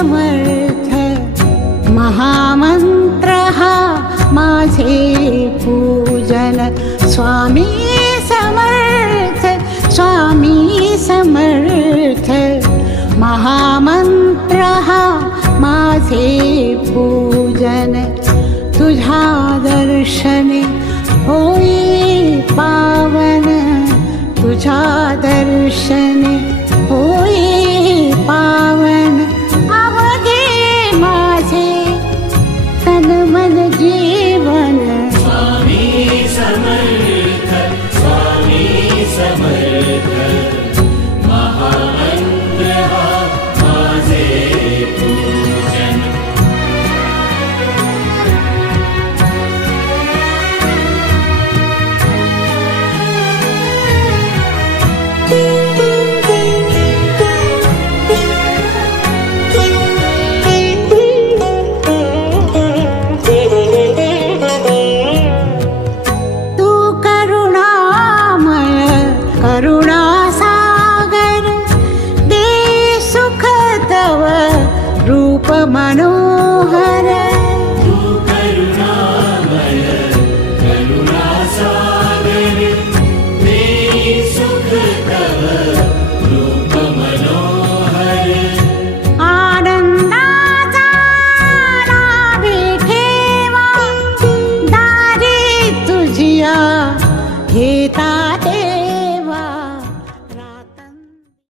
समर्थ महामंत्र हा माझे पूजन स्वामी समर्थ स्वामी समर्थ महामंत्र हा माझे पूजन तुझ्या दर्शने होई पावन तुझ्या दर्शने होई पावन अवघे माझे तन मन जीवन स्वामी समर्थ स्वामी समर्थ महामंत्र हा माझे पूजन करुणासागर दे सुख तव रूप मनो